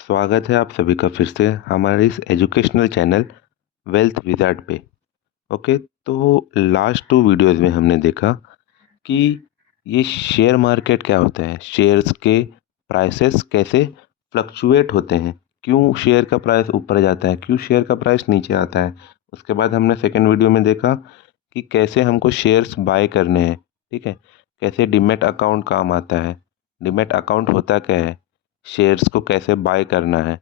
स्वागत है आप सभी का फिर से हमारे इस एजुकेशनल चैनल वेल्थ विज़ार्ड पे। ओके, तो लास्ट 2 वीडियोज़ में हमने देखा कि ये शेयर मार्केट क्या होता है, शेयर्स के प्राइसेस कैसे फ्लक्चुएट होते हैं, क्यों शेयर का प्राइस ऊपर जाता है, क्यों शेयर का प्राइस नीचे आता है। उसके बाद हमने सेकंड वीडियो में देखा कि कैसे हमको शेयर्स बाय करने हैं, ठीक है। कैसे डीमैट अकाउंट काम आता है, डीमैट अकाउंट होता क्या है, शेयर्स को कैसे बाय करना है,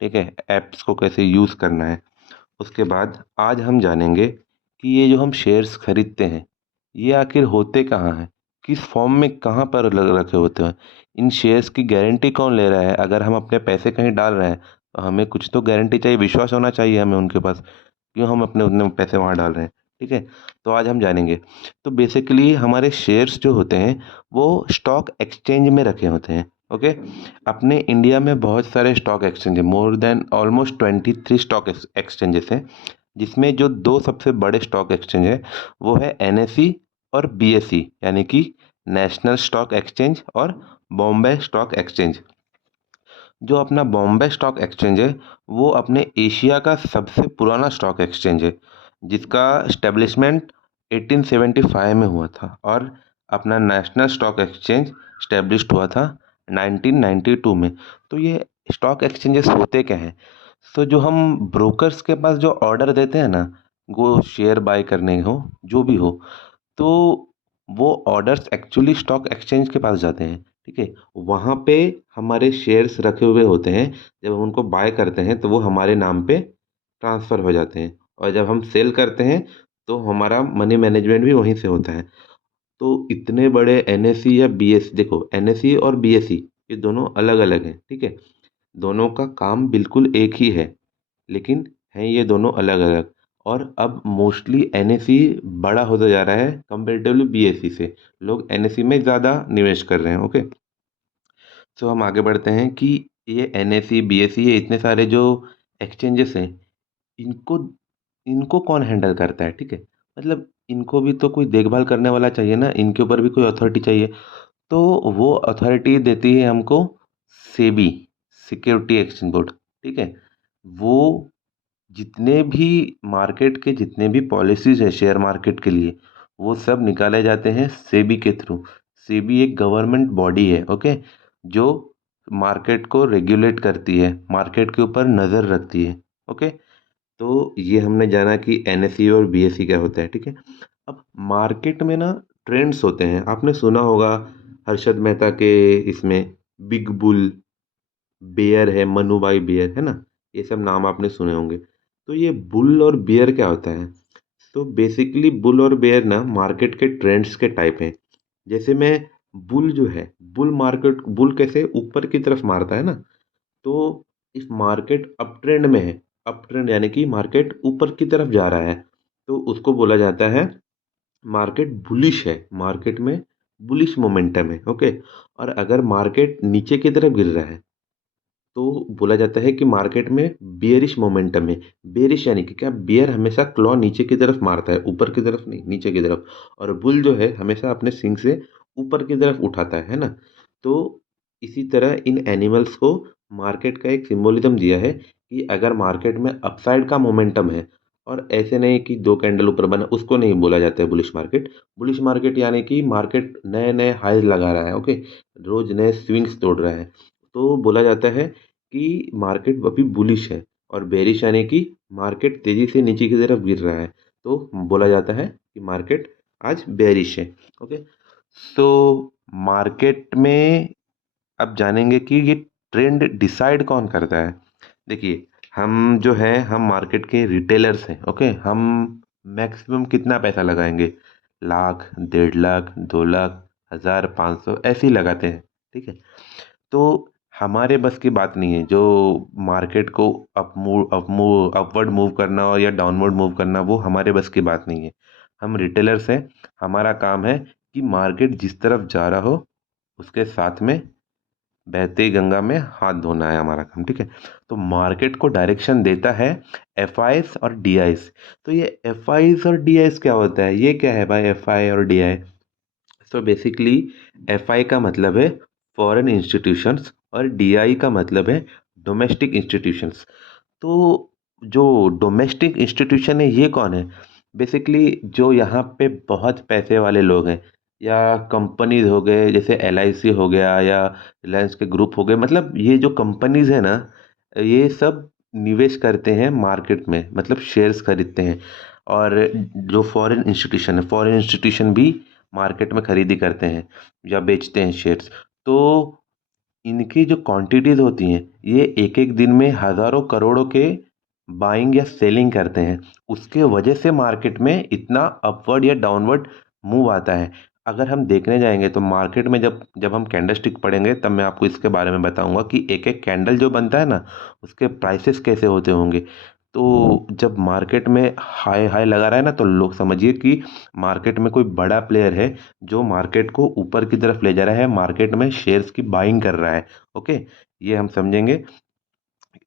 ठीक है, ऐप्स को कैसे यूज़ करना है। उसके बाद आज हम जानेंगे कि ये जो हम शेयर्स खरीदते हैं ये आखिर होते कहाँ हैं, किस फॉर्म में कहाँ पर लग रखे होते हैं। इन शेयर्स की गारंटी कौन ले रहा है, अगर हम अपने पैसे कहीं डाल रहे हैं तो हमें कुछ तो गारंटी चाहिए, विश्वास होना चाहिए हमें उनके पास, क्यों हम अपने उतने पैसे वहाँ डाल रहे हैं, ठीक है। तो आज हम जानेंगे। तो बेसिकली हमारे शेयर्स जो होते हैं वो स्टॉक एक्सचेंज में रखे होते हैं। ओके, अपने इंडिया में बहुत सारे स्टॉक एक्सचेंज है, more than almost 23 stock exchanges हैं, जिसमें जो दो सबसे बड़े स्टॉक एक्सचेंज है वो है एनएसई और बीएसई, यानी कि नेशनल स्टॉक एक्सचेंज और बॉम्बे स्टॉक एक्सचेंज। जो अपना बॉम्बे स्टॉक एक्सचेंज है वो अपने एशिया का सबसे पुराना स्टॉक एक्सचेंज है, जिसका इस्टेब्लिशमेंट 1875 में हुआ था, और अपना नेशनल स्टॉक एक्सचेंज इस्टेब्लिश्ड हुआ था 1992 में। तो ये स्टॉक एक्सचेंजेस होते क्या हैं, तो जो हम ब्रोकर्स के पास जो ऑर्डर देते हैं ना, वो शेयर बाय करने हो जो भी हो, तो वो ऑर्डर्स एक्चुअली स्टॉक एक्सचेंज के पास जाते हैं, ठीक है। वहाँ पे हमारे शेयर्स रखे हुए होते हैं, जब हम उनको बाय करते हैं तो वो हमारे नाम पे ट्रांसफ़र हो जाते हैं, और जब हम सेल करते हैं तो हमारा मनी मैनेजमेंट भी वहीं से होता है। तो इतने बड़े एनएसई या बीएसई, देखो एनएसई और बीएसई ये दोनों अलग अलग हैं, ठीक है। दोनों का काम बिल्कुल एक ही है, लेकिन हैं ये दोनों अलग अलग। और अब मोस्टली एनएसई बड़ा होता जा रहा है कंपेरेटिवली बीएसई से, लोग एनएसई में ज़्यादा निवेश कर रहे हैं। ओके, तो हम आगे बढ़ते हैं कि ये एनएसई बीएसई ये इतने सारे जो एक्सचेंजेस हैं, इनको इनको कौन हैंडल करता है, ठीक है। मतलब इनको भी तो कोई देखभाल करने वाला चाहिए ना, इनके ऊपर भी कोई अथॉरिटी चाहिए। तो वो अथॉरिटी देती है हमको सेबी, सिक्योरिटी एक्सचेंज बोर्ड, ठीक है। वो जितने भी मार्केट के जितने भी पॉलिसीज है शेयर मार्केट के लिए, वो सब निकाले जाते हैं सेबी के थ्रू। सेबी एक गवर्नमेंट बॉडी है, ओके, जो मार्केट को रेगुलेट करती है, मार्केट के ऊपर नज़र रखती है। ओके, तो ये हमने जाना कि एनएसई और बीएसई क्या होता है, ठीक है। अब मार्केट में ना ट्रेंड्स होते हैं, आपने सुना होगा हर्षद मेहता के इसमें बिग बुल, बेयर है, मनु भाई बेयर है ना, ये सब नाम आपने सुने होंगे। तो ये बुल और बेयर क्या होता है, तो बेसिकली बुल और बेयर ना मार्केट के ट्रेंड्स के टाइप हैं। जैसे मैं बुल जो है, बुल मार्केट, बुल कैसे ऊपर की तरफ मारता है ना, तो इस मार्केट अप ट्रेंड में है, अप ट्रेंड यानी कि मार्केट ऊपर की तरफ जा रहा है, तो उसको बोला जाता है मार्केट बुलिश है, मार्केट में बुलिश मोमेंटम है। ओके, और अगर मार्केट नीचे की तरफ गिर रहा है तो बोला जाता है कि मार्केट में बियरिश मोमेंटम है। बियरिश यानी कि क्या, बियर हमेशा क्लॉ नीचे की तरफ मारता है, ऊपर की तरफ नहीं, नीचे की तरफ। और बुल जो है हमेशा अपने सिंग से ऊपर की तरफ उठाता है ना। तो इसी तरह इन एनिमल्स को मार्केट का एक सिंबोलिज्म दिया है कि अगर मार्केट में अपसाइड का मोमेंटम है, और ऐसे नहीं कि दो कैंडल ऊपर बना, उसको नहीं बोला जाता है बुलिश मार्केट। बुलिश मार्केट यानी कि मार्केट नए नए हाईज लगा रहा है, ओके, रोज नए स्विंग्स तोड़ रहा है, तो बोला जाता है कि मार्केट अभी बुलिश है। और बेरिश यानी कि मार्केट तेजी से नीचे की तरफ गिर रहा है, तो बोला जाता है कि मार्केट आज बेरिश है। ओके, तो मार्केट में अब जानेंगे कि ये ट्रेंड डिसाइड कौन करता है। देखिए, हम जो है हम मार्केट के रिटेलर्स हैं, ओके। हम मैक्सिमम कितना पैसा लगाएंगे, लाख, 1.5 लाख, 2 लाख, 1000, 500 ऐसे ही लगाते हैं, ठीक है। तो हमारे बस की बात नहीं है जो मार्केट को अपवर्ड मूव करना और या डाउनवर्ड मूव करना, वो हमारे बस की बात नहीं है। हम रिटेलर्स हैं, हमारा काम है कि मार्केट जिस तरफ जा रहा हो उसके साथ में बहती गंगा में हाथ धोना है हमारा काम, ठीक है। तो मार्केट को डायरेक्शन देता है एफआईज और डीआईज। तो ये एफआईज और डीआईज क्या होता है, ये क्या है भाई एफआई और डीआई। सो बेसिकली एफआई का मतलब है फॉरेन इंस्टीट्यूशंस और डीआई का मतलब है डोमेस्टिक इंस्टीट्यूशंस। तो जो डोमेस्टिक इंस्टीट्यूशन है ये कौन है? बेसिकली जो यहाँ पे बहुत पैसे वाले लोग हैं, या कंपनीज हो गए जैसे LIC हो गया, या रिलायंस के ग्रुप हो गए, मतलब ये जो कंपनीज है ना, ये सब निवेश करते हैं मार्केट में, मतलब शेयर्स खरीदते हैं। और जो फॉरेन इंस्टीट्यूशन भी मार्केट में खरीदी करते हैं या बेचते हैं शेयर्स। तो इनकी जो क्वांटिटीज होती हैं, ये एक एक दिन में हजारों करोड़ों के बाइंग या सेलिंग करते हैं। उसके वजह से मार्केट में इतना अपवर्ड या डाउनवर्ड मूव आता है। अगर हम देखने जाएंगे तो मार्केट में जब जब हम कैंडलस्टिक पढ़ेंगे तब मैं आपको इसके बारे में बताऊंगा कि एक एक कैंडल जो बनता है ना, उसके प्राइसेस कैसे होते होंगे। तो जब मार्केट में हाई हाई लगा रहा है ना, तो लोग समझिए कि मार्केट में कोई बड़ा प्लेयर है जो मार्केट को ऊपर की तरफ ले जा रहा है, मार्केट में शेयर्स की बाइंग कर रहा है। ओके, ये हम समझेंगे।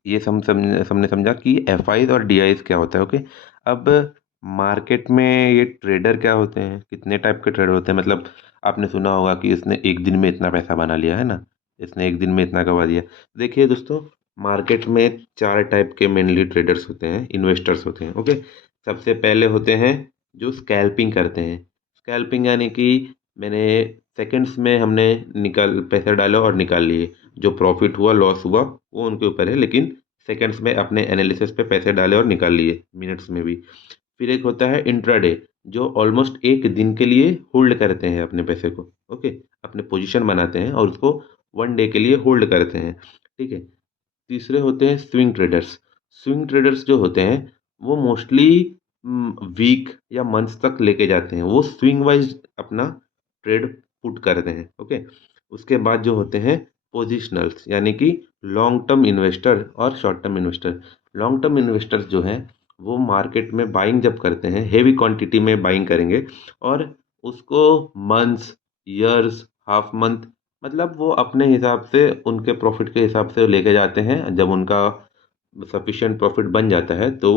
ये हमने समझा कि FIs और DIs क्या होता है। ओके, अब मार्केट में ये ट्रेडर क्या होते हैं, कितने टाइप के ट्रेडर होते हैं। मतलब आपने सुना होगा कि इसने एक दिन में इतना पैसा बना लिया है ना, इसने एक दिन में इतना कमा दिया। देखिए दोस्तों, मार्केट में चार टाइप के मेनली ट्रेडर्स होते हैं, इन्वेस्टर्स होते हैं। ओके, सबसे पहले होते हैं जो स्कैल्पिंग करते हैं। स्कैल्पिंग यानी कि मैंने सेकंड्स में हमने निकाल पैसे डाले और निकाल लिए, जो प्रॉफिट हुआ लॉस हुआ वो उनके ऊपर है, लेकिन सेकंड्स में अपने एनालिसिस पे पैसे डाले और निकाल लिए मिनट्स में भी। फिर एक होता है इंट्राडे, जो ऑलमोस्ट एक दिन के लिए होल्ड करते हैं अपने पैसे को। ओके, अपने पोजीशन बनाते हैं और उसको 1 डे के लिए होल्ड करते हैं। ठीक है। तीसरे होते हैं स्विंग ट्रेडर्स। स्विंग ट्रेडर्स जो होते हैं वो मोस्टली वीक या मंथ्स तक लेके जाते हैं, वो स्विंग वाइज अपना ट्रेड पुट करते हैं। ओके, उसके बाद जो होते हैं पोजिशनल्स, यानी कि लॉन्ग टर्म इन्वेस्टर और short term investor. Long term investors जो हैं वो मार्केट में बाइंग जब करते हैं, हेवी क्वांटिटी में बाइंग करेंगे और उसको मंथ्स, ईयर्स, हाफ मंथ, मतलब वो अपने हिसाब से उनके प्रॉफिट के हिसाब से लेके जाते हैं। जब उनका सफिशिएंट प्रॉफिट बन जाता है तो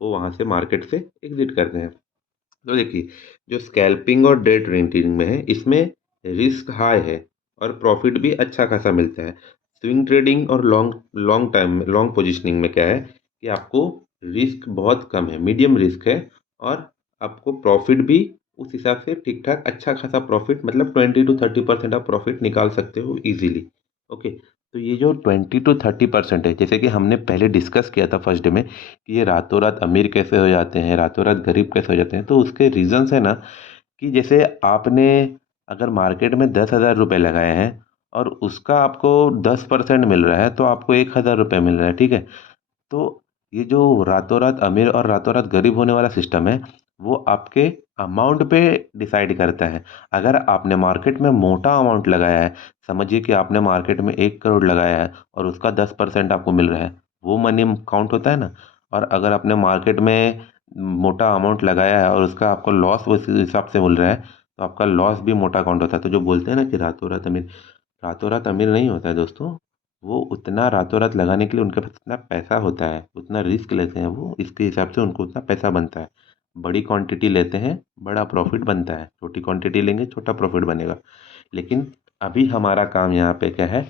वो वहाँ से मार्केट से एग्जिट करते हैं। तो देखिए, जो स्कैल्पिंग और डे ट्रेडिंग में है, इसमें रिस्क हाई है और प्रॉफिट भी अच्छा खासा मिलता है। स्विंग ट्रेडिंग और long long time long positioning में क्या है कि आपको रिस्क बहुत कम है, मीडियम रिस्क है, और आपको प्रॉफिट भी उस हिसाब से ठीक ठाक अच्छा खासा प्रॉफिट, मतलब 20 to 30% आप प्रॉफिट निकाल सकते हो इजीली। ओके, तो ये जो 20 to 30% है, जैसे कि हमने पहले डिस्कस किया था फर्स्ट डे में कि ये रातों रात अमीर कैसे हो जाते हैं, रातों रात गरीब कैसे हो जाते हैं। तो उसके रीजंस है ना, कि जैसे आपने अगर मार्केट में 10,000 रुपये लगाए हैं और उसका आपको 10% मिल रहा है, तो आपको 1,000 रुपये मिल रहा है। ठीक है। तो ये जो रातों रात अमीर और रातों रात गरीब होने वाला सिस्टम है, वो आपके अमाउंट पे डिसाइड करता है। अगर आपने मार्केट में मोटा अमाउंट लगाया है, समझिए कि आपने मार्केट में 1 करोड़ लगाया है और उसका 10% आपको मिल रहा है, वो मनी काउंट होता है ना। और अगर आपने मार्केट में मोटा अमाउंट लगाया है और उसका आपको लॉस उस हिसाब से मिल रहा है, तो आपका लॉस भी मोटा काउंट होता है। तो जो बोलते हैं ना कि रातों रात अमीर नहीं होता है दोस्तों। वो उतना रातों रात लगाने के लिए उनके पास इतना पैसा होता है, उतना रिस्क लेते हैं वो, इसके हिसाब से उनको उतना पैसा बनता है। बड़ी क्वांटिटी लेते हैं, बड़ा प्रॉफिट बनता है, छोटी क्वांटिटी लेंगे, छोटा प्रॉफिट बनेगा। लेकिन अभी हमारा काम यहाँ पे क्या है,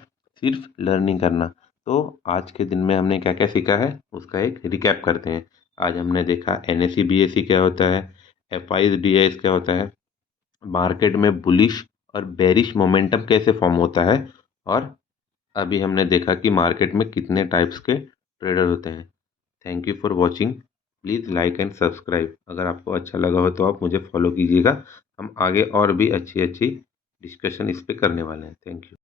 सिर्फ लर्निंग करना। तो आज के दिन में हमने क्या क्या सीखा है उसका एक रिकैप करते हैं। आज हमने देखा NSE BSE क्या होता है, FIs DIs क्या होता है, मार्केट में बुलिश और बेरिश मोमेंटम कैसे फॉर्म होता है, और अभी हमने देखा कि मार्केट में कितने टाइप्स के ट्रेडर होते हैं। Thank you for watching. Please like and subscribe. अगर आपको अच्छा लगा हो तो आप मुझे फॉलो कीजिएगा। हम आगे और भी अच्छी अच्छी डिस्कशन इस पे करने वाले हैं। Thank you.